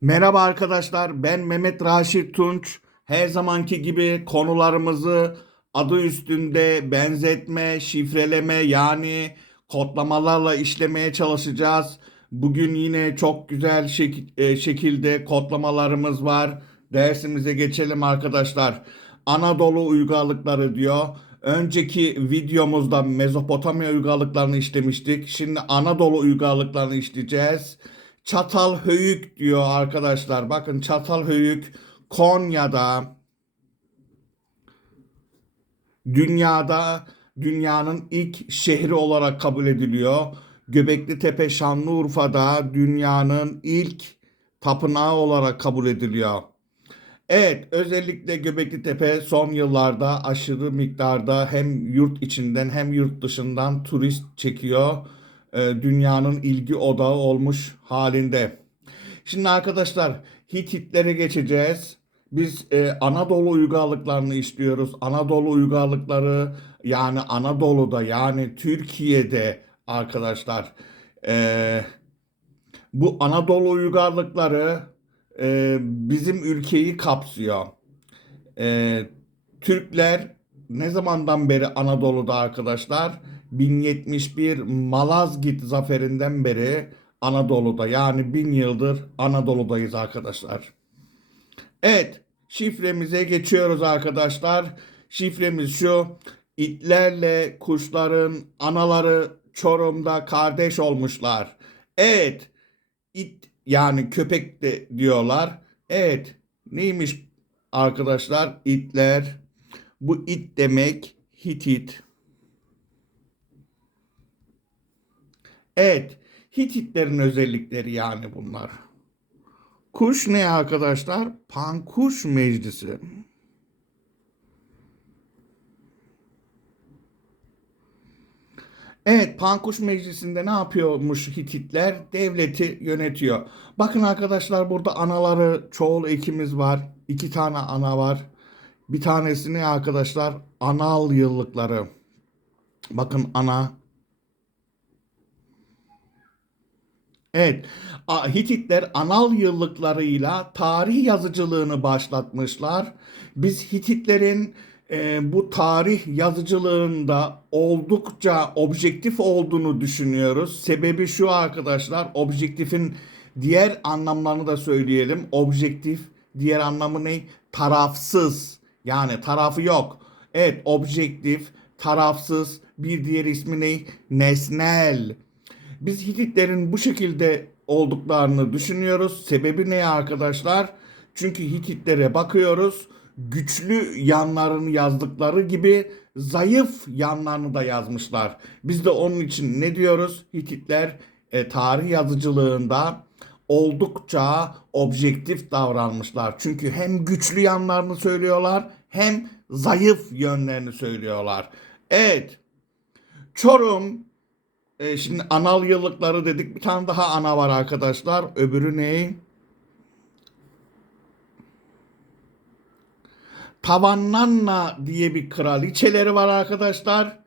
Merhaba arkadaşlar, ben Mehmet Raşit Tunç. Her zamanki gibi konularımızı adı üstünde benzetme, şifreleme yani kodlamalarla işlemeye çalışacağız. Bugün yine çok güzel şek- e, şekilde kodlamalarımız var. Dersimize geçelim arkadaşlar. Anadolu uygarlıkları diyor. Önceki videomuzda Mezopotamya uygarlıklarını işlemiştik. Şimdi Anadolu uygarlıklarını işleyeceğiz. Çatalhöyük diyor arkadaşlar. Bakın Çatalhöyük Konya'da dünyada dünyanın ilk şehri olarak kabul ediliyor. Göbekli Tepe Şanlıurfa'da dünyanın ilk tapınağı olarak kabul ediliyor. Evet, özellikle Göbekli Tepe son yıllarda aşırı miktarda hem yurt içinden hem yurt dışından turist çekiyor. Ee, Dünyanın ilgi odağı olmuş halinde. Şimdi arkadaşlar Hititlere geçeceğiz. Biz e, Anadolu uygarlıklarını işliyoruz. Anadolu uygarlıkları yani Anadolu'da yani Türkiye'de arkadaşlar e, bu Anadolu uygarlıkları e, bizim ülkeyi kapsıyor. E, Türkler ne zamandan beri Anadolu'da arkadaşlar? 1071 Malazgirt zaferinden beri Anadolu'da yani bin yıldır Anadolu'dayız arkadaşlar. Evet şifremize geçiyoruz arkadaşlar. Şifremiz şu. İtlerle kuşların anaları Çorum'da kardeş olmuşlar. Evet it yani köpek de diyorlar. Evet neymiş arkadaşlar itler. Bu it demek Hitit. Evet Hititlerin özellikleri yani bunlar. Kuş ne arkadaşlar? Pankuş meclisi. Evet, Pankuş Meclisi'nde ne yapıyormuş Hititler? Devleti yönetiyor. Bakın arkadaşlar burada anaları çoğul ekimiz var. İki tane ana var. Bir tanesi ne arkadaşlar? Anal yıllıkları. Bakın ana. Evet, Hititler anal yıllıklarıyla tarih yazıcılığını başlatmışlar. Biz Hititlerin e, bu tarih yazıcılığında oldukça objektif olduğunu düşünüyoruz. Sebebi şu arkadaşlar, objektifin diğer anlamlarını da söyleyelim. Objektif diğer anlamı ne? Tarafsız. Yani tarafı yok. Evet, objektif, tarafsız. Bir diğer ismi ne? Nesnel. Biz Hititlerin bu şekilde olduklarını düşünüyoruz. Sebebi ne arkadaşlar? Çünkü Hititlere bakıyoruz. Güçlü yanlarını yazdıkları gibi zayıf yanlarını da yazmışlar. Biz de onun için ne diyoruz? Hititler e, tarih yazıcılığında oldukça objektif davranmışlar. Çünkü hem güçlü yanlarını söylüyorlar hem zayıf yönlerini söylüyorlar. Evet. Çorum e, şimdi anal yıllıkları dedik. Bir tane daha ana var arkadaşlar. Öbürü ne? Tavannanna diye bir kraliçeleri var arkadaşlar.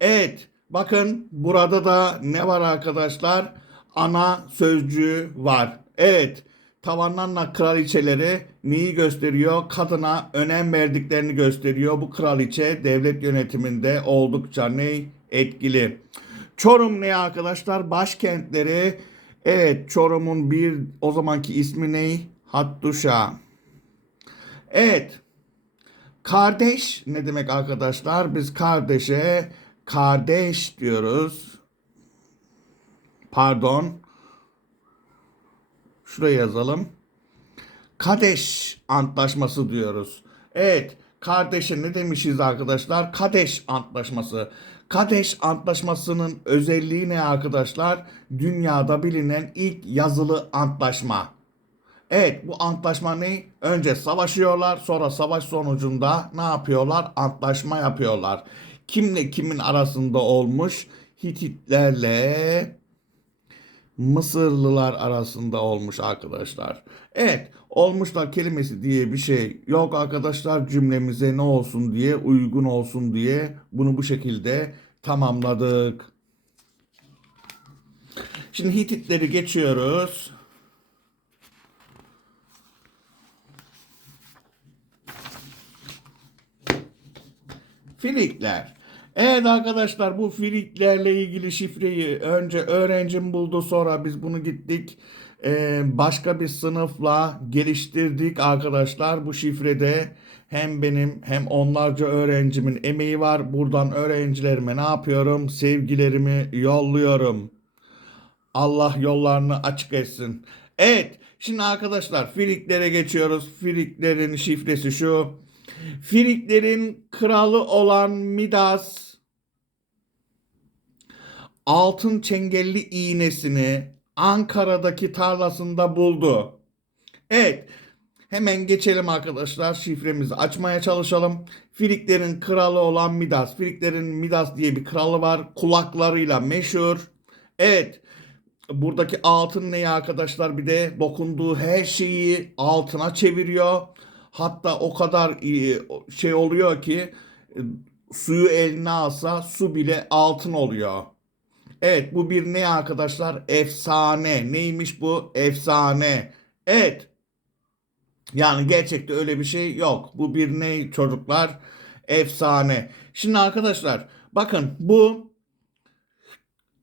Evet. Bakın burada da ne var arkadaşlar? Ana sözcüğü var. Evet. Tavannanna kraliçeleri neyi gösteriyor? Kadına önem verdiklerini gösteriyor. Bu kraliçe devlet yönetiminde oldukça ne etkili. Çorum ne arkadaşlar? Başkentleri. Evet Çorum'un bir o zamanki ismi ne? Hattuşa. Evet. Kardeş ne demek arkadaşlar? Biz kardeşe kardeş diyoruz. Pardon. Şuraya yazalım. Kadeş Antlaşması diyoruz. Evet, kardeşe ne demişiz arkadaşlar? Kadeş Antlaşması. Kadeş Antlaşması'nın özelliği ne arkadaşlar? Dünyada bilinen ilk yazılı antlaşma. Evet bu antlaşma ne? Önce savaşıyorlar sonra savaş sonucunda ne yapıyorlar? Antlaşma yapıyorlar. Kimle kimin arasında olmuş? Hititlerle Mısırlılar arasında olmuş arkadaşlar. Evet olmuşlar kelimesi diye bir şey yok arkadaşlar cümlemize ne olsun diye uygun olsun diye bunu bu şekilde tamamladık. Şimdi Hititleri geçiyoruz. Filikler. Evet arkadaşlar bu filiklerle ilgili şifreyi önce öğrencim buldu sonra biz bunu gittik e, başka bir sınıfla geliştirdik arkadaşlar. Bu şifrede hem benim hem onlarca öğrencimin emeği var. Buradan öğrencilerime ne yapıyorum? Sevgilerimi yolluyorum. Allah yollarını açık etsin. Evet, şimdi arkadaşlar Filiklere geçiyoruz. Filiklerin şifresi şu. Filiklerin kralı olan Midas altın çengelli iğnesini Ankara'daki tarlasında buldu. Evet, hemen geçelim arkadaşlar. Şifremizi açmaya çalışalım. Filiklerin kralı olan Midas. Filiklerin Midas diye bir kralı var. Kulaklarıyla meşhur. Evet, buradaki altın ne ya arkadaşlar? Bir de dokunduğu her şeyi altına çeviriyor. Hatta o kadar iyi şey oluyor ki e, suyu eline alsa su bile altın oluyor. Evet bu bir ne arkadaşlar? Efsane. Neymiş bu? Efsane. Evet. Yani gerçekte öyle bir şey yok. Bu bir ne çocuklar? Efsane. Şimdi arkadaşlar bakın bu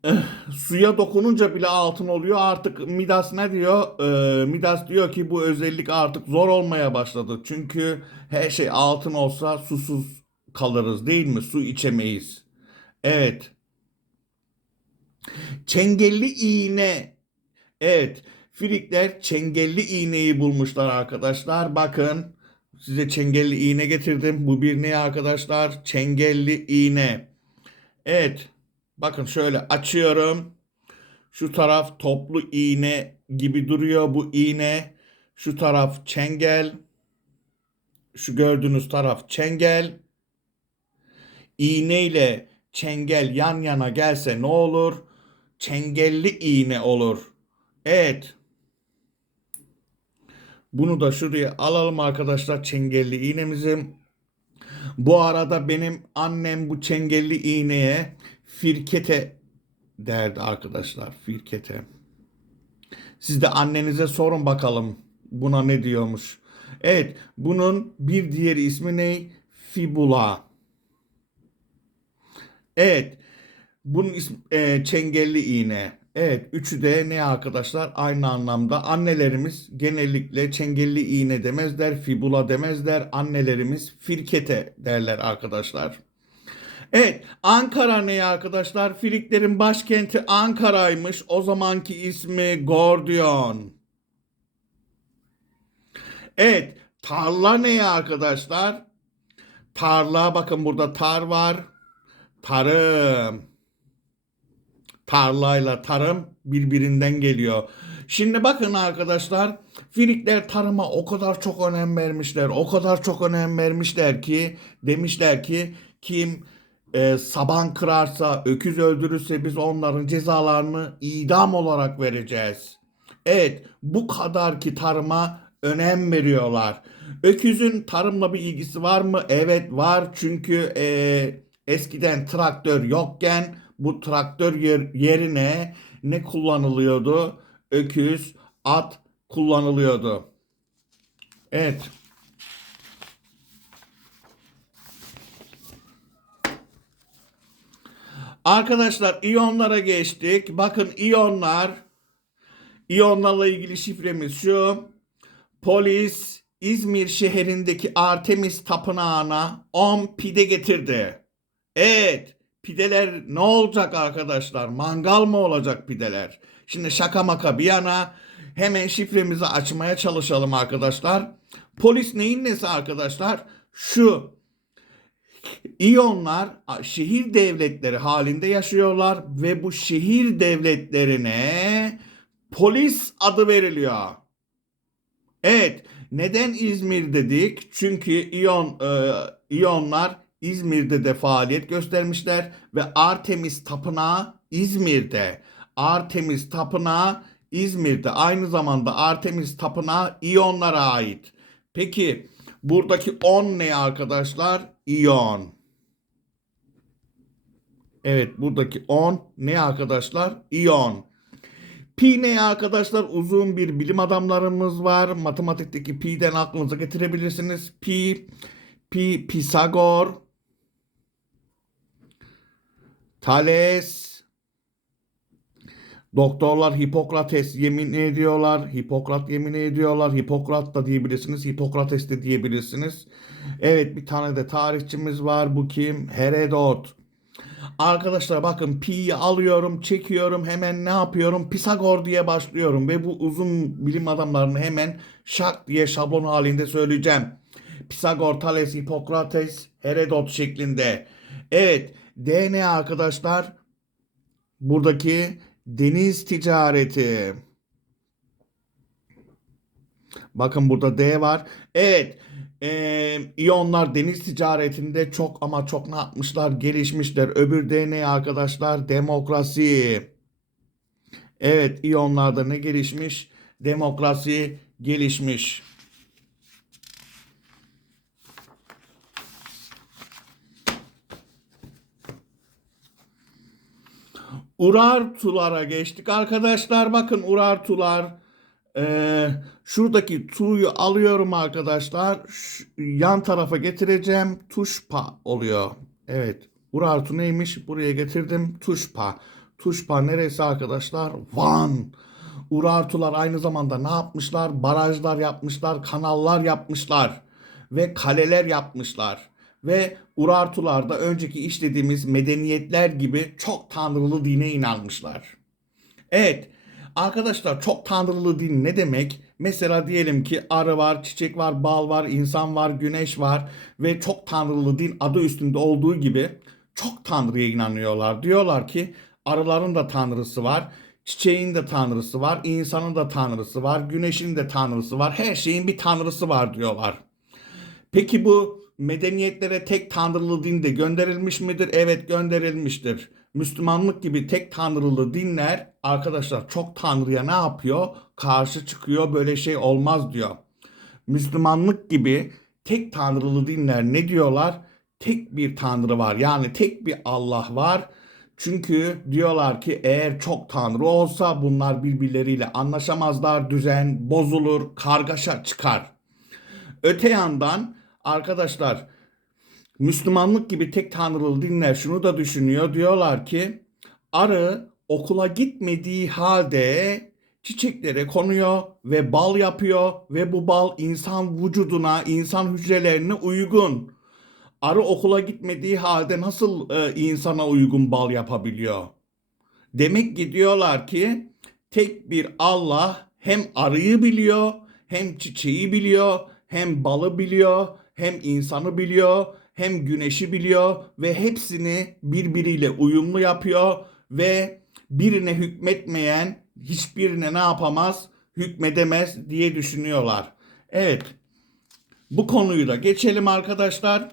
eh, suya dokununca bile altın oluyor. Artık Midas ne diyor? Ee, Midas diyor ki bu özellik artık zor olmaya başladı. Çünkü her şey altın olsa susuz kalırız değil mi? Su içemeyiz. Evet. Çengelli iğne. Evet. Frikler çengelli iğneyi bulmuşlar arkadaşlar. Bakın size çengelli iğne getirdim. Bu bir ne arkadaşlar? Çengelli iğne. Evet. Bakın şöyle açıyorum. Şu taraf toplu iğne gibi duruyor bu iğne. Şu taraf çengel. Şu gördüğünüz taraf çengel. İğne ile çengel yan yana gelse ne olur? Çengelli iğne olur. Evet. Bunu da şuraya alalım arkadaşlar çengelli iğnemizi. Bu arada benim annem bu çengelli iğneye firkete derdi arkadaşlar. Firkete. Siz de annenize sorun bakalım buna ne diyormuş. Evet bunun bir diğer ismi ne? Fibula. Evet bunun ismi e, çengelli iğne. Evet, üçü de ne arkadaşlar? Aynı anlamda. Annelerimiz genellikle çengelli iğne demezler, fibula demezler. Annelerimiz firkete derler arkadaşlar. Evet, Ankara ne arkadaşlar? Filiklerin başkenti Ankara'ymış. O zamanki ismi Gordion. Evet, tarla ne arkadaşlar? Tarla bakın burada tar var. Tarım tarlayla tarım birbirinden geliyor. Şimdi bakın arkadaşlar Filikler tarıma o kadar çok önem vermişler. O kadar çok önem vermişler ki demişler ki kim e, saban kırarsa, öküz öldürürse biz onların cezalarını idam olarak vereceğiz. Evet bu kadar ki tarıma önem veriyorlar. Öküzün tarımla bir ilgisi var mı? Evet var çünkü e, eskiden traktör yokken bu traktör yer, yerine ne kullanılıyordu? Öküz, at kullanılıyordu. Evet. Arkadaşlar iyonlara geçtik. Bakın iyonlar iyonlarla ilgili şifremiz şu. Polis İzmir şehrindeki Artemis tapınağına 10 pide getirdi. Evet. Pideler ne olacak arkadaşlar? Mangal mı olacak pideler? Şimdi şaka maka bir yana hemen şifremizi açmaya çalışalım arkadaşlar. Polis neyin nesi arkadaşlar? Şu İyonlar şehir devletleri halinde yaşıyorlar ve bu şehir devletlerine polis adı veriliyor. Evet, neden İzmir dedik? Çünkü İyon e, İyonlar İzmir'de de faaliyet göstermişler ve Artemis Tapınağı İzmir'de. Artemis Tapınağı İzmir'de. Aynı zamanda Artemis Tapınağı İyonlara ait. Peki buradaki 10 ne arkadaşlar? İyon. Evet buradaki 10 ne arkadaşlar? İyon. Pi ne arkadaşlar? Uzun bir bilim adamlarımız var. Matematikteki pi'den aklınıza getirebilirsiniz. Pi, pi, Pisagor, Thales. Doktorlar Hipokrates yemin ediyorlar. Hipokrat yemin ediyorlar. Hipokrat da diyebilirsiniz. Hipokrates de diyebilirsiniz. Evet bir tane de tarihçimiz var. Bu kim? Herodot. Arkadaşlar bakın pi'yi alıyorum, çekiyorum, hemen ne yapıyorum? Pisagor diye başlıyorum ve bu uzun bilim adamlarını hemen şak diye şablon halinde söyleyeceğim. Pisagor, Thales, Hipokrates, Herodot şeklinde. Evet, DNA arkadaşlar buradaki deniz ticareti. Bakın burada D var. Evet. Ee, iyonlar deniz ticaretinde çok ama çok ne yapmışlar? Gelişmişler. Öbür D ne arkadaşlar? Demokrasi. Evet iyonlarda ne gelişmiş? Demokrasi gelişmiş. Urartulara geçtik arkadaşlar. Bakın Urartular. Ee, şuradaki tu'yu alıyorum arkadaşlar. Şu- yan tarafa getireceğim. Tuşpa oluyor. Evet. Urartu neymiş? Buraya getirdim. Tuşpa. Tuşpa neresi arkadaşlar? Van. Urartular aynı zamanda ne yapmışlar? Barajlar yapmışlar, kanallar yapmışlar ve kaleler yapmışlar. Ve Urartular da önceki işlediğimiz medeniyetler gibi çok tanrılı dine inanmışlar. Evet. Arkadaşlar çok tanrılı din ne demek? Mesela diyelim ki arı var, çiçek var, bal var, insan var, güneş var ve çok tanrılı din adı üstünde olduğu gibi çok tanrıya inanıyorlar. Diyorlar ki arıların da tanrısı var, çiçeğin de tanrısı var, insanın da tanrısı var, güneşin de tanrısı var, her şeyin bir tanrısı var diyorlar. Peki bu medeniyetlere tek tanrılı din de gönderilmiş midir? Evet gönderilmiştir. Müslümanlık gibi tek tanrılı dinler arkadaşlar çok tanrıya ne yapıyor? Karşı çıkıyor böyle şey olmaz diyor. Müslümanlık gibi tek tanrılı dinler ne diyorlar? Tek bir tanrı var. Yani tek bir Allah var. Çünkü diyorlar ki eğer çok tanrı olsa bunlar birbirleriyle anlaşamazlar, düzen bozulur, kargaşa çıkar. Öte yandan arkadaşlar Müslümanlık gibi tek tanrılı dinler şunu da düşünüyor. Diyorlar ki arı okula gitmediği halde çiçeklere konuyor ve bal yapıyor ve bu bal insan vücuduna, insan hücrelerine uygun. Arı okula gitmediği halde nasıl e, insana uygun bal yapabiliyor? Demek ki diyorlar ki tek bir Allah hem arıyı biliyor, hem çiçeği biliyor, hem balı biliyor, hem insanı biliyor, hem güneşi biliyor ve hepsini birbiriyle uyumlu yapıyor ve birine hükmetmeyen hiçbirine ne yapamaz? Hükmedemez diye düşünüyorlar. Evet. Bu konuyu da geçelim arkadaşlar.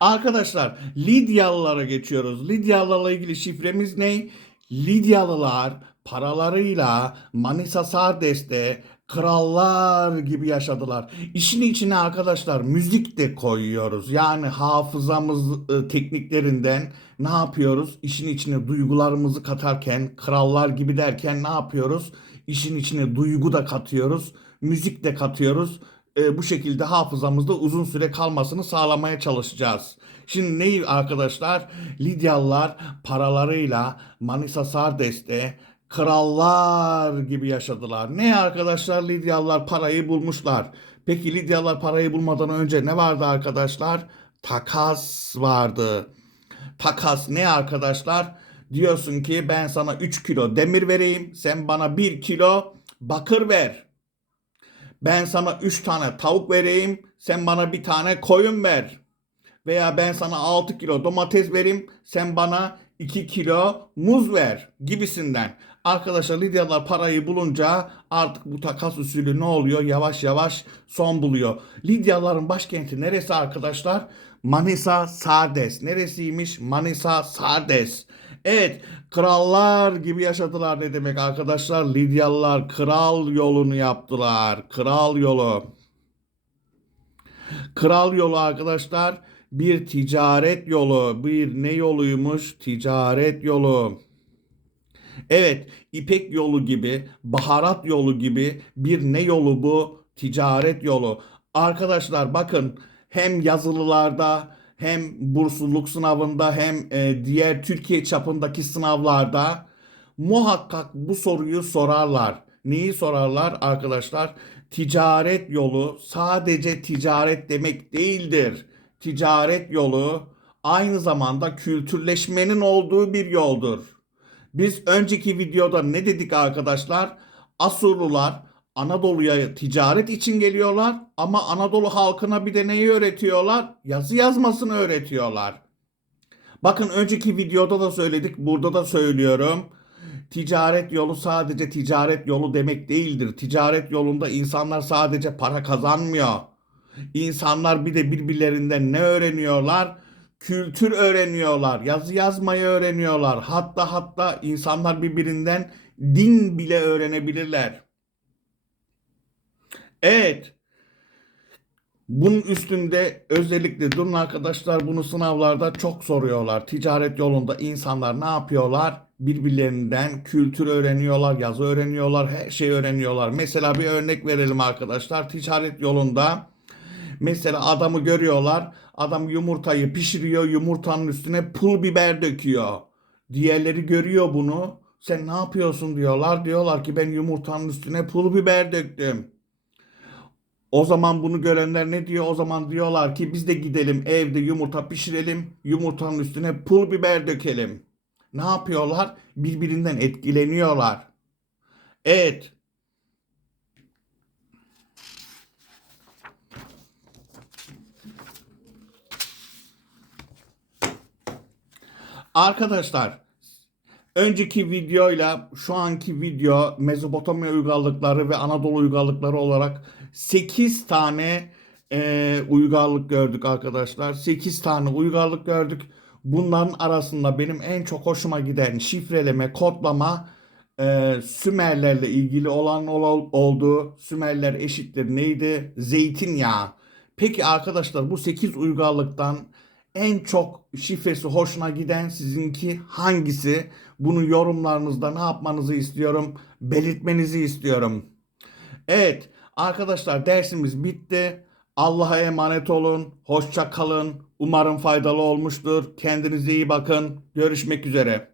Arkadaşlar Lidyalılara geçiyoruz. Lidyalılarla ilgili şifremiz ne? Lidyalılar paralarıyla Manisa Sardes'te krallar gibi yaşadılar. İşin içine arkadaşlar müzik de koyuyoruz. Yani hafızamız e, tekniklerinden ne yapıyoruz? İşin içine duygularımızı katarken krallar gibi derken ne yapıyoruz? İşin içine duygu da katıyoruz. Müzik de katıyoruz e, bu şekilde hafızamızda uzun süre kalmasını sağlamaya çalışacağız. Şimdi neyi arkadaşlar? Lidyalılar paralarıyla Manisa Sardes'te krallar gibi yaşadılar. Ne arkadaşlar? Lidyalılar parayı bulmuşlar. Peki Lidyalılar parayı bulmadan önce ne vardı arkadaşlar? Takas vardı. Takas ne arkadaşlar? Diyorsun ki ben sana 3 kilo demir vereyim. Sen bana 1 kilo bakır ver. Ben sana 3 tane tavuk vereyim. Sen bana bir tane koyun ver. Veya ben sana 6 kilo domates vereyim. Sen bana 2 kilo muz ver gibisinden. Arkadaşlar Lidyalılar parayı bulunca artık bu takas usulü ne oluyor? Yavaş yavaş son buluyor. Lidyalıların başkenti neresi arkadaşlar? Manisa Sardes. Neresiymiş? Manisa Sardes. Evet, krallar gibi yaşadılar ne demek arkadaşlar? Lidyalılar kral yolunu yaptılar. Kral yolu. Kral yolu arkadaşlar bir ticaret yolu. Bir ne yoluymuş? Ticaret yolu. Evet, İpek yolu gibi, baharat yolu gibi bir ne yolu bu? Ticaret yolu. Arkadaşlar bakın hem yazılılarda hem bursluluk sınavında hem e, diğer Türkiye çapındaki sınavlarda muhakkak bu soruyu sorarlar. Neyi sorarlar arkadaşlar? Ticaret yolu sadece ticaret demek değildir. Ticaret yolu aynı zamanda kültürleşmenin olduğu bir yoldur. Biz önceki videoda ne dedik arkadaşlar? Asurlular Anadolu'ya ticaret için geliyorlar ama Anadolu halkına bir de neyi öğretiyorlar? Yazı yazmasını öğretiyorlar. Bakın önceki videoda da söyledik, burada da söylüyorum. Ticaret yolu sadece ticaret yolu demek değildir. Ticaret yolunda insanlar sadece para kazanmıyor. İnsanlar bir de birbirlerinden ne öğreniyorlar? Kültür öğreniyorlar, yazı yazmayı öğreniyorlar. Hatta hatta insanlar birbirinden din bile öğrenebilirler. Evet. Bunun üstünde özellikle durun arkadaşlar bunu sınavlarda çok soruyorlar. Ticaret yolunda insanlar ne yapıyorlar? Birbirlerinden kültür öğreniyorlar, yazı öğreniyorlar, her şeyi öğreniyorlar. Mesela bir örnek verelim arkadaşlar. Ticaret yolunda mesela adamı görüyorlar. Adam yumurtayı pişiriyor, yumurtanın üstüne pul biber döküyor. Diğerleri görüyor bunu. Sen ne yapıyorsun diyorlar. Diyorlar ki ben yumurtanın üstüne pul biber döktüm. O zaman bunu görenler ne diyor? O zaman diyorlar ki biz de gidelim evde yumurta pişirelim, yumurtanın üstüne pul biber dökelim. Ne yapıyorlar? Birbirinden etkileniyorlar. Evet. Arkadaşlar, önceki videoyla şu anki video Mezopotamya uygarlıkları ve Anadolu uygarlıkları olarak 8 tane e, uygarlık gördük arkadaşlar. 8 tane uygarlık gördük. Bunların arasında benim en çok hoşuma giden şifreleme, kodlama e, Sümerlerle ilgili olan ol- oldu. Sümerler eşittir neydi? Zeytinyağı. Peki arkadaşlar bu 8 uygarlıktan en çok şifresi hoşuna giden sizinki hangisi? Bunu yorumlarınızda ne yapmanızı istiyorum? Belirtmenizi istiyorum. Evet arkadaşlar dersimiz bitti. Allah'a emanet olun. Hoşça kalın. Umarım faydalı olmuştur. Kendinize iyi bakın. Görüşmek üzere.